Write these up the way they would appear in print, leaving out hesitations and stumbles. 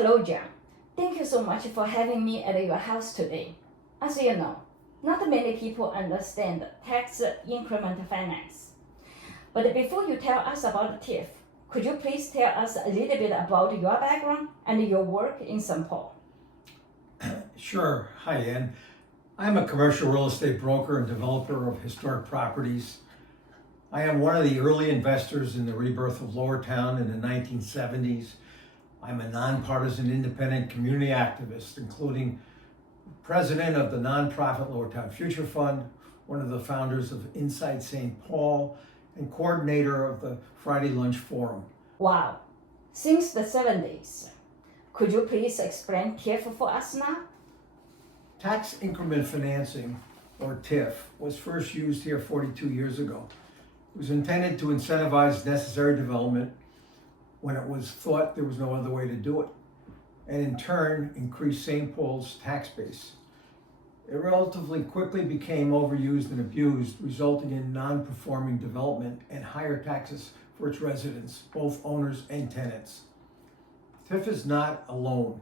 Hello, John. Thank you so much for having me at your house today. As you know, not many people understand tax increment finance. But before you tell us about TIF, could you please tell us a little bit about your background and your work in St. Paul? Sure. Hi, Ann. I'm a commercial real estate broker and developer of historic properties. I am one of the early investors in the rebirth of Lower Town in the 1970s. I'm a nonpartisan independent community activist, including president of the nonprofit Lower Town Future Fund, one of the founders of Inside St. Paul, and coordinator of the Friday Lunch Forum. Wow. Since the 70s. Could you please explain TIF for us now? Tax increment financing, or TIF, was first used here 42 years ago. It was intended to incentivize necessary development when it was thought there was no other way to do it, and in turn increase St. Paul's tax base. It relatively quickly became overused and abused, resulting in non-performing development and higher taxes for its residents, both owners and tenants. TIF is not a loan,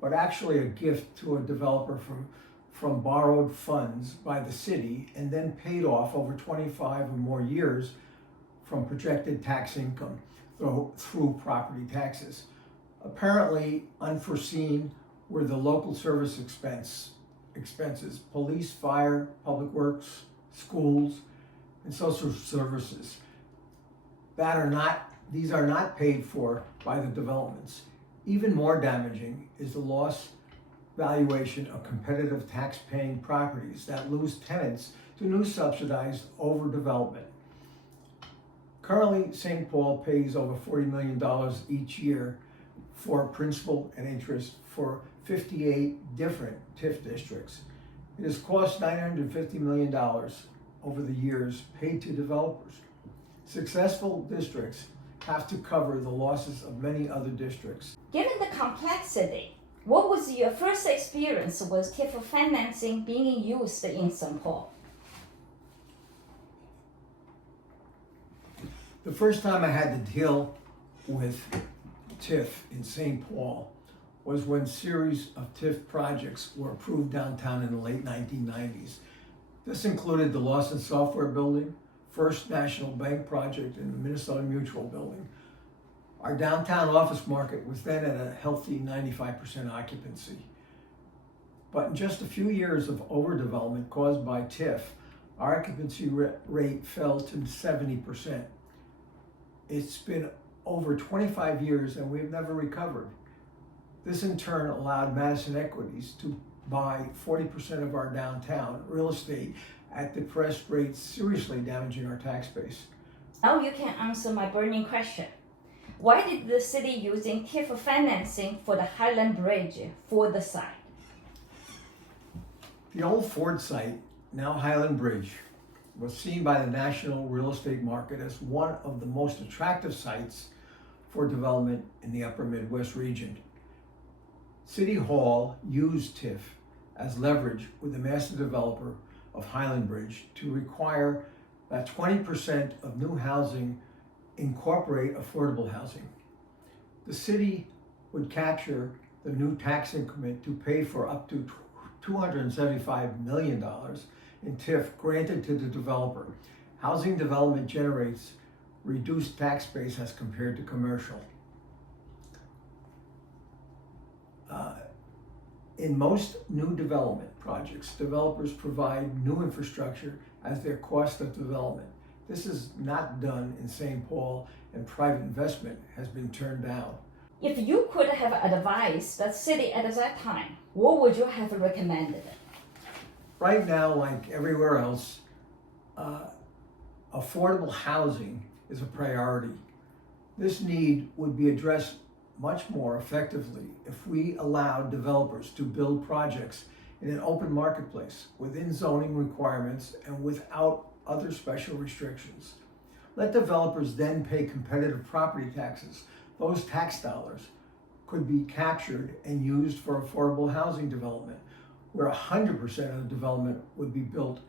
but actually a gift to a developer from borrowed funds by the city and then paid off over 25 or more years from projected tax income through property taxes. Apparently unforeseen were the local service expenses, police, fire, public works, schools, and social services. These are not paid for by the developments. Even more damaging is the loss valuation of competitive tax-paying properties that lose tenants to new subsidized overdevelopment. Currently, St. Paul pays over $40 million each year for principal and interest for 58 different TIF districts. It has cost $950 million over the years paid to developers. Successful districts have to cover the losses of many other districts. Given the complexity, what was your first experience with TIF financing being used in St. Paul? The first time I had to deal with TIF in St. Paul was when a series of TIF projects were approved downtown in the late 1990s. This included the Lawson Software Building, First National Bank project, and the Minnesota Mutual Building. Our downtown office market was then at a healthy 95% occupancy. But in just a few years of overdevelopment caused by TIF, our occupancy rate fell to 70%. It's been over 25 years and we've never recovered. This in turn allowed Madison Equities to buy 40% of our downtown real estate at depressed rates, seriously damaging our tax base. Now you can answer my burning question. Why did the city using TIF financing for the Highland Bridge for the site? The old Ford site, now Highland Bridge, was seen by the national real estate market as one of the most attractive sites for development in the upper Midwest region. City Hall used TIF as leverage with the master developer of Highland Bridge to require that 20% of new housing incorporate affordable housing. The city would capture the new tax increment to pay for up to $275 million in TIF granted to the developer. Housing development generates reduced tax base as compared to commercial. In most new development projects, developers provide new infrastructure as their cost of development. This is not done in St. Paul, and private investment has been turned down. If you could have advised the city at that time, what would you have recommended? Right now, like everywhere else, affordable housing is a priority. This need would be addressed much more effectively if we allowed developers to build projects in an open marketplace within zoning requirements and without other special restrictions. Let developers then pay competitive property taxes. Those tax dollars could be captured and used for affordable housing development, where 100% of the development would be built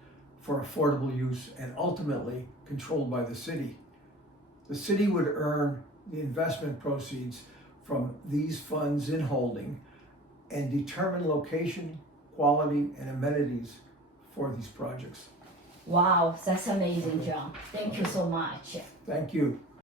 for affordable use and ultimately controlled by the city. The city would earn the investment proceeds from these funds in holding and determine location, quality, and amenities for these projects. Wow, that's amazing, John. Thank you so much. Thank you.